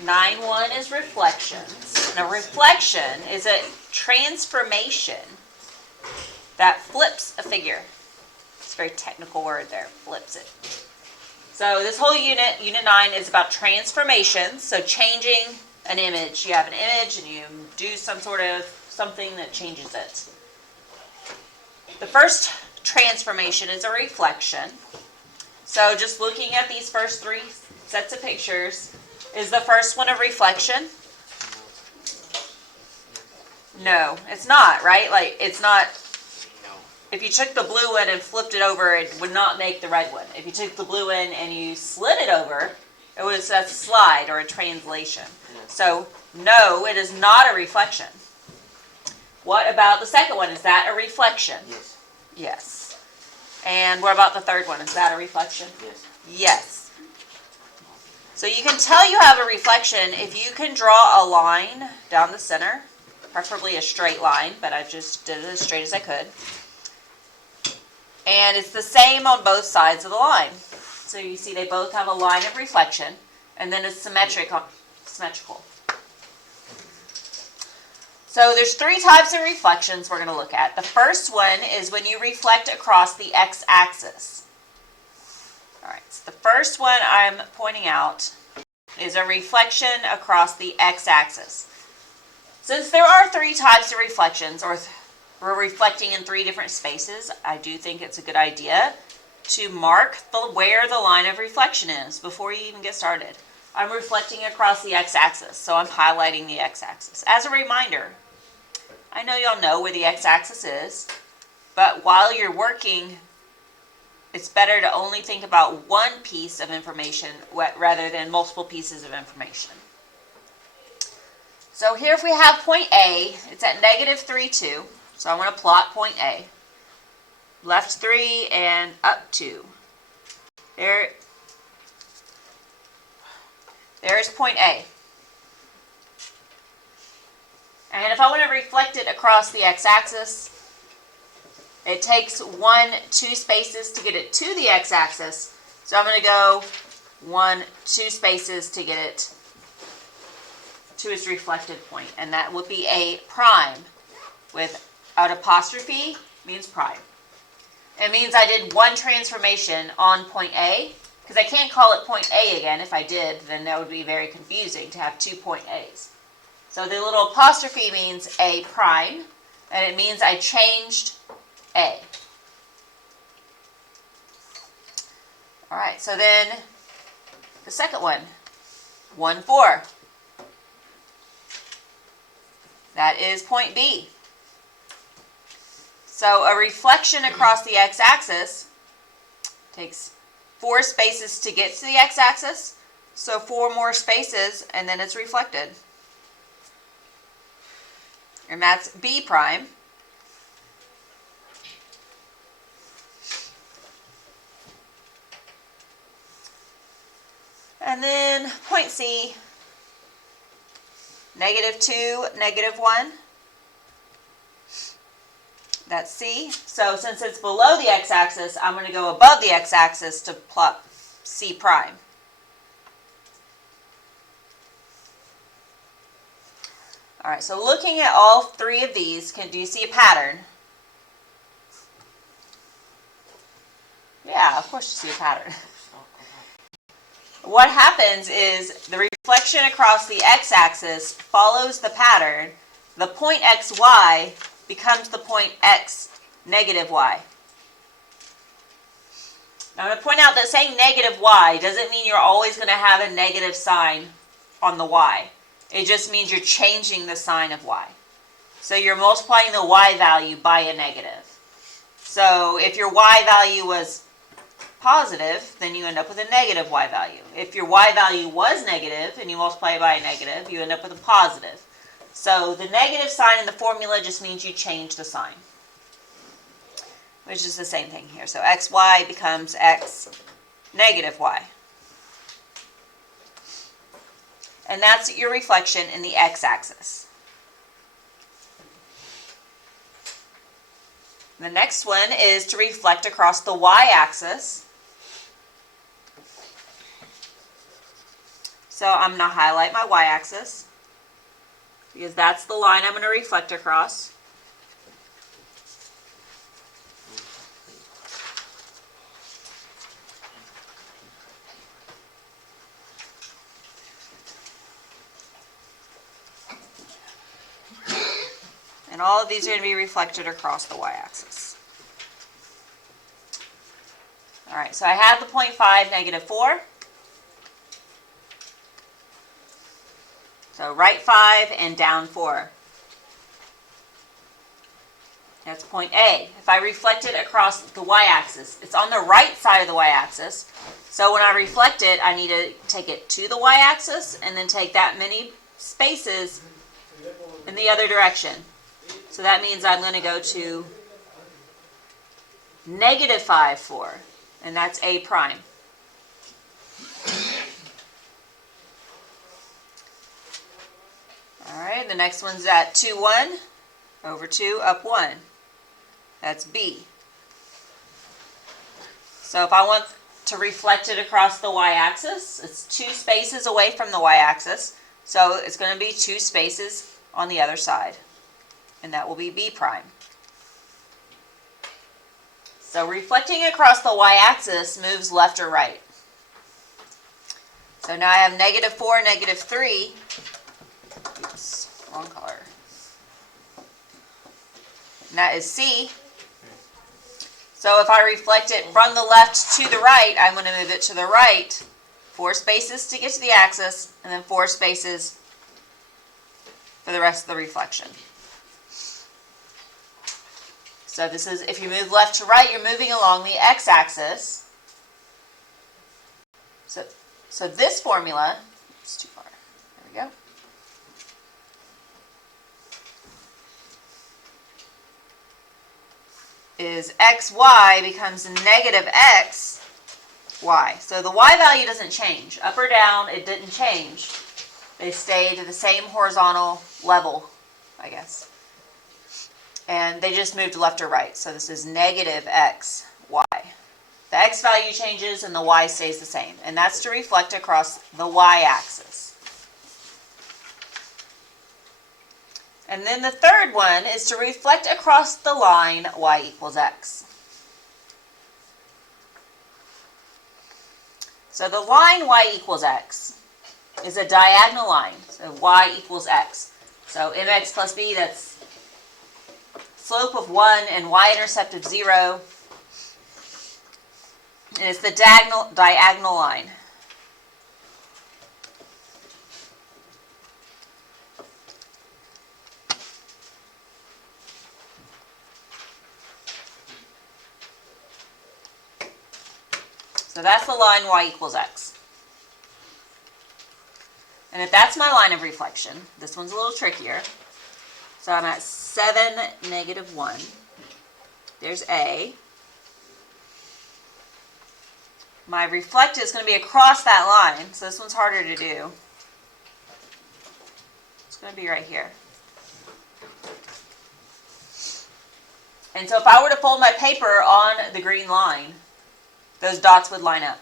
9.1 is reflections. Now, reflection is a transformation that flips a figure. It's a very technical word there, flips it. So this whole unit, Unit 9, is about transformations, so changing an image. You have an image and you do some sort of something that changes it. The first transformation is a reflection. So just looking at these first three sets of pictures, is the first one a reflection? No, it's not, right? Like, it's not. If you took the blue one and flipped it over, it would not make the red one. If you took the blue one and you slid it over, that's a slide or a translation. So, no, it is not a reflection. What about the second one? Is that a reflection? Yes. Yes. And what about the third one? Is that a reflection? Yes. Yes. So you can tell you have a reflection if you can draw a line down the center, preferably a straight line, but I just did it as straight as I could. And it's the same on both sides of the line. So you see they both have a line of reflection, and then it's symmetrical. So there's three types of reflections we're going to look at. The first one is when you reflect across the x-axis. All right, so the first one I'm pointing out is a reflection across the x-axis. Since there are three types of reflections, or we're reflecting in three different spaces, I do think it's a good idea to mark where the line of reflection is before you even get started. I'm reflecting across the x-axis, so I'm highlighting the x-axis. As a reminder, I know y'all know where the x-axis is, but while you're working, it's better to only think about one piece of information rather than multiple pieces of information. So here if we have point A, it's at -3, 2. So I want to plot point A. Left 3 and up 2. There's point A. And if I want to reflect it across the x-axis, it takes 2 spaces to get it to the x-axis. So I'm going to go 2 spaces to get it to its reflected point. And that would be A prime. Without apostrophe means prime. It means I did one transformation on point A, because I can't call it point A again. If I did, then that would be very confusing to have 2 point A's. So the little apostrophe means A prime, and it means I changed A. All right, so then the second one, 1, 4. That is point B. So a reflection across the x-axis takes 4 spaces to get to the x-axis, so 4 more spaces, and then it's reflected. And that's B prime. And then point C, -2, -1. That's C. So since it's below the x-axis, I'm going to go above the x-axis to plot C prime. All right, so looking at all 3 of these, do you see a pattern? Yeah, of course you see a pattern. What happens is the reflection across the x-axis follows the pattern. The point xy becomes the point x -y. Now I'm going to point out that saying -y doesn't mean you're always going to have a negative sign on the y. It just means you're changing the sign of y. So you're multiplying the y value by a negative. So if your y value was positive, then you end up with a negative y value. If your y value was negative and you multiply it by a negative, you end up with a positive. So the negative sign in the formula just means you change the sign, which is the same thing here. So xy becomes x -y. And that's your reflection in the x-axis. The next one is to reflect across the y-axis. So I'm going to highlight my y-axis because that's the line I'm going to reflect across. And all of these are going to be reflected across the y-axis. All right, so I have the 0.5, -4. So right 5 and down 4. That's point A. If I reflect it across the y-axis, it's on the right side of the y-axis. So when I reflect it, I need to take it to the y-axis and then take that many spaces in the other direction. So that means I'm going to go to -5, 4, and that's A prime. All right, the next one's at 2, 1, over 2, up 1. That's B. So if I want to reflect it across the y-axis, it's 2 spaces away from the y-axis. So it's going to be 2 spaces on the other side, and that will be B prime. So reflecting across the y-axis moves left or right. So now I have -4, -3. Oops, wrong color. And that is C. So if I reflect it from the left to the right, I'm going to move it to the right 4 spaces to get to the axis, and then 4 spaces for the rest of the reflection. So this is, if you move left to right, you're moving along the x-axis. So this formula, it's too far. There we go. Is xy becomes -xy. So the y value doesn't change. Up or down, it didn't change. They stayed at the same horizontal level, I guess. And they just moved left or right. So this is -xy. The x value changes and the y stays the same. And that's to reflect across the y-axis. And then the third one is to reflect across the line y = x. So the line y = x is a diagonal line. So y = x. So mx plus b, that's slope of 1 and y-intercept of 0. And it's the diagonal line. So that's the line y = x. And if that's my line of reflection, this one's a little trickier. So I'm at 7, -1. There's A. My reflect is going to be across that line, so this one's harder to do. It's going to be right here. And so if I were to fold my paper on the green line, those dots would line up.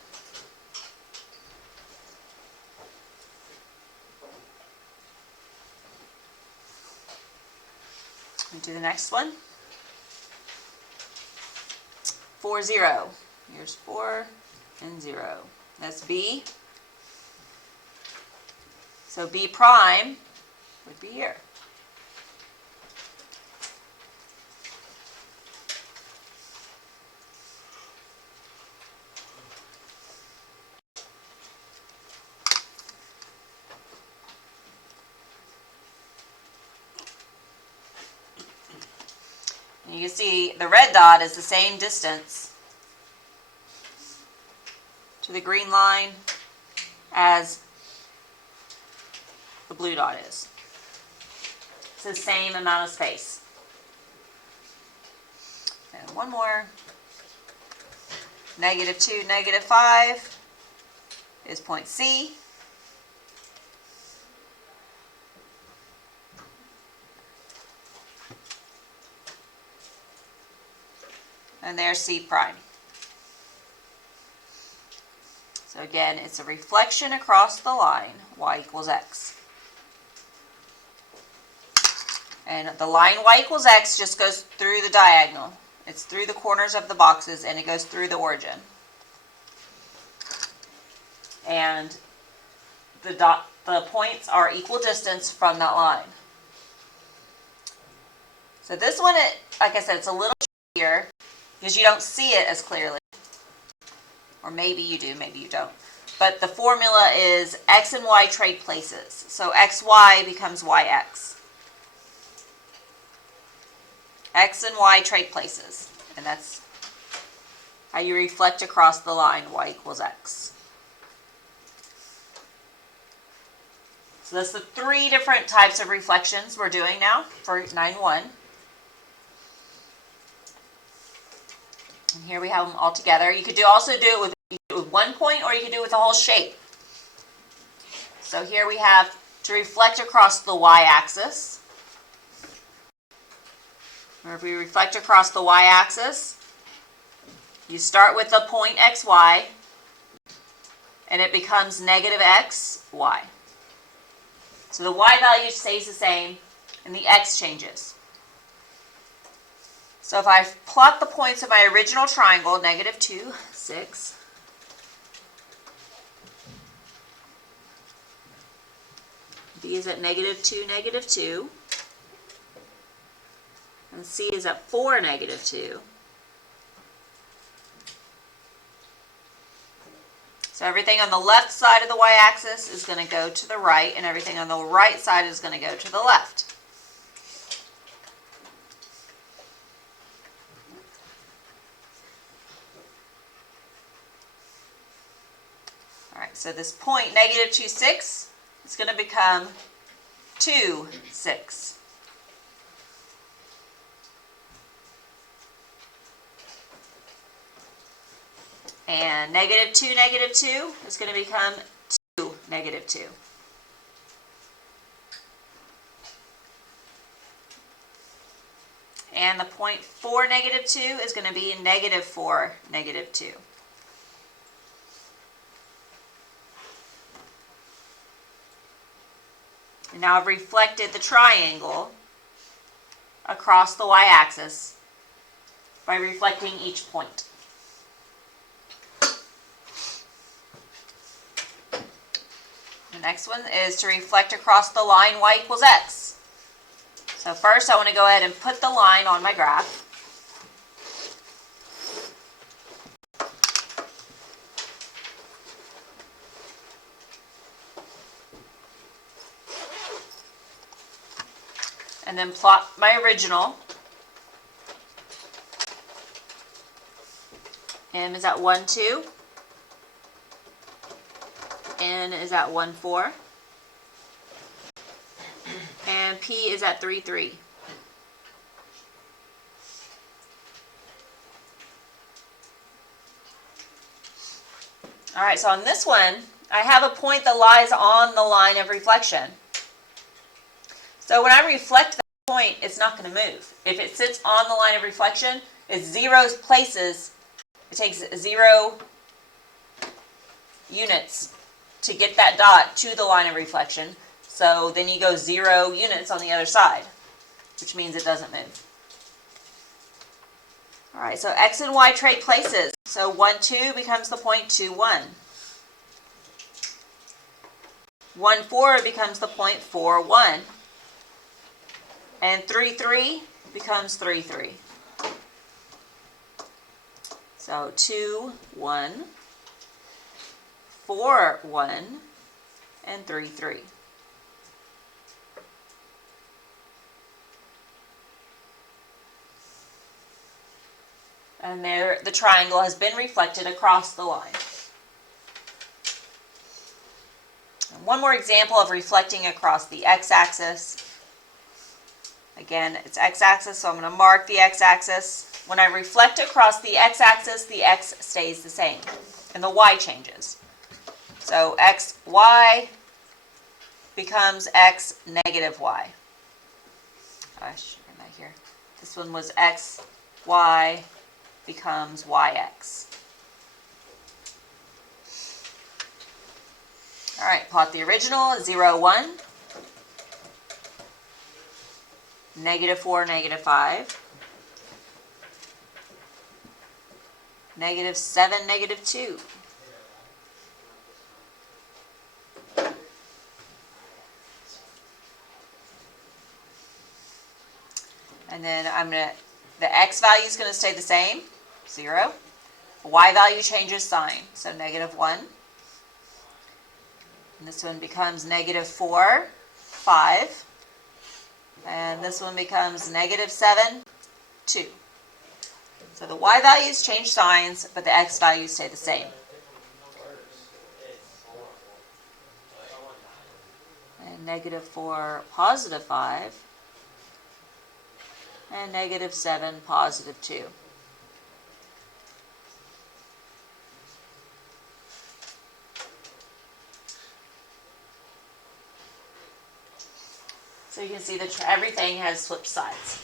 And do the next one. 4, 0. Here's 4 and 0. That's B. So B prime would be here. And you can see the red dot is the same distance to the green line as the blue dot is. It's the same amount of space. And one more. -2, -5 is point C. And there's C prime. So So again, it's a reflection across the line, y equals x. And the line y equals x just goes through the diagonal. It's through the corners of the boxes, and it goes through the origin. And the points are equal distance from that line. So this one, like I said, it's a little trickier because you don't see it as clearly. Or maybe you do, maybe you don't. But the formula is x and y trade places. So xy becomes yx. X and y trade places. And that's how you reflect across the line, y equals x. So that's the 3 different types of reflections we're doing now for 9-1. And here we have them all together. You could also do it with 1 point, or you could do it with the whole shape. So here we have to reflect across the y-axis. If we reflect across the y-axis, you start with the point xy, and it becomes negative xy. So the y value stays the same, and the x changes. So if I plot the points of my original triangle, negative 2, 6, B is at negative 2, negative 2, and C is at 4, negative 2. So everything on the left side of the y-axis is going to go to the right, and everything on the right side is going to go to the left. Alright, so this point, negative 2, 6, is going to become 2, 6. And negative 2, negative 2 is going to become 2, negative 2. And the point 4, negative 2 is going to be negative 4, negative 2. And now I've reflected the triangle across the y-axis by reflecting each point. The next one is to reflect across the line y equals x. So first I want to go ahead and put the line on my graph. And then plot my original. M is at 1, 2. N is at 1, 4. And P is at 3, 3. Alright, so on this one, I have a point that lies on the line of reflection. So when I reflect that point, it's not going to move. If it sits on the line of reflection, it zeros places. It takes 0 units to get that dot to the line of reflection. So then you go 0 units on the other side, which means it doesn't move. Alright, so x and y trade places. So 1, 2 becomes the point 2, 1. 1, 4 becomes the point 4, 1. And 3, 3 becomes 3, 3. So 2, 1, 4, 1, and 3, 3. And there, the triangle has been reflected across the line. And one more example of reflecting across the x-axis. Again, it's x-axis, so I'm going to mark the x-axis. When I reflect across the x-axis, the x stays the same, and the y changes. So x, y becomes x negative y. Gosh, am I here? This one was x, y becomes yx. All right, plot the original, 0, 1. -4, -5. -7, -2. And then the x value is going to stay the same, 0. Y value changes sign, so -1. And this one becomes -4, 5. And this one becomes -7, 2. So the y values change signs, but the x values stay the same. And -4, +5. And -7, +2. So you can see that everything has flipped sides.